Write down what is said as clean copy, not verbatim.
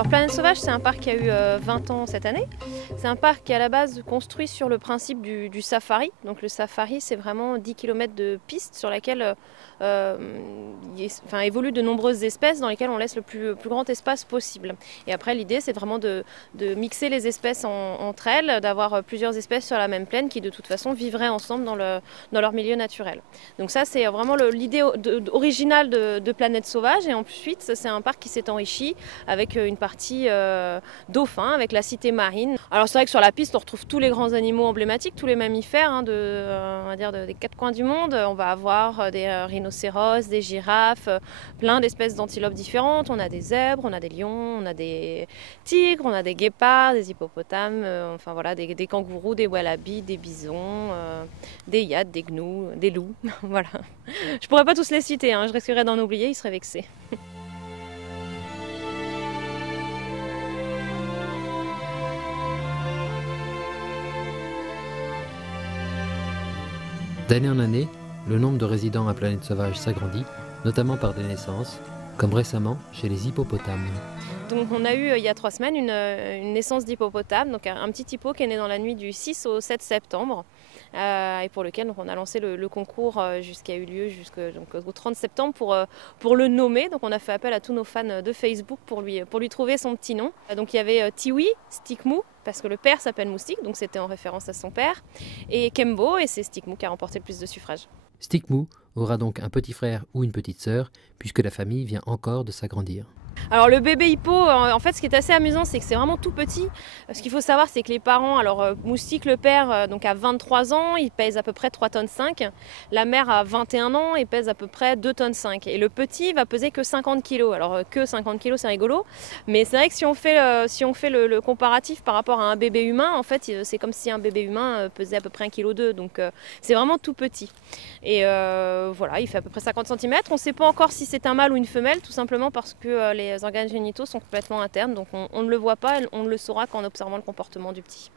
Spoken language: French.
Alors Planète Sauvage, c'est un parc qui a eu 20 ans cette année. C'est un parc qui est à la base construit sur le principe du safari. Donc le safari, c'est vraiment 10 km de piste sur laquelle évoluent de nombreuses espèces dans lesquelles on laisse le plus grand espace possible. Et après, l'idée, c'est vraiment de mixer les espèces entre elles, d'avoir plusieurs espèces sur la même plaine qui de toute façon vivraient ensemble dans leur milieu naturel. Donc ça, c'est vraiment l'idée originale de Planète Sauvage. Et ensuite, c'est un parc qui s'est enrichi avec une partie dauphin, avec la cité marine. Alors c'est vrai que sur la piste, on retrouve tous les grands animaux emblématiques, tous les mammifères on va dire des quatre coins du monde. On va avoir des rhinocéros, des girafes, plein d'espèces d'antilopes différentes. On a des zèbres, on a des lions, on a des tigres, on a des guépards, des hippopotames, enfin voilà, des kangourous, des wallabies, des bisons, des hyènes, des gnous, des loups. Voilà. Je pourrais pas tous les citer, je risquerais d'en oublier, ils seraient vexés. D'année en année, le nombre de résidents à Planète Sauvage s'agrandit, notamment par des naissances, comme récemment chez les hippopotames. Donc on a eu il y a 3 semaines une naissance d'hippopotame, donc un petit hippo qui est né dans la nuit du 6 au 7 septembre et pour lequel donc, on a lancé le concours qui a eu lieu jusqu'au 30 septembre pour le nommer. Donc on a fait appel à tous nos fans de Facebook pour lui trouver son petit nom. Donc il y avait Tiwi, Stickmou, parce que le père s'appelle Moustique, donc c'était en référence à son père, et Kembo, et c'est Stickmou qui a remporté le plus de suffrages. Stickmou aura donc un petit frère ou une petite sœur, puisque la famille vient encore de s'agrandir. Alors le bébé hippo, en fait ce qui est assez amusant, c'est que c'est vraiment tout petit. Ce qu'il faut savoir, c'est que les parents, alors Moustique le père donc a 23 ans, il pèse à peu près 3,5 tonnes. La mère a 21 ans et pèse à peu près 2,5 tonnes. Et le petit va peser que 50 kg. Alors que 50 kg, c'est rigolo, mais c'est vrai que si on fait le comparatif par rapport à un bébé humain, en fait c'est comme si un bébé humain pesait à peu près 1,2 kg. Donc c'est vraiment tout petit. Et voilà, il fait à peu près 50 cm. On ne sait pas encore si c'est un mâle ou une femelle, tout simplement parce que les organes génitaux sont complètement internes, donc on ne le voit pas, on ne le saura qu'en observant le comportement du petit.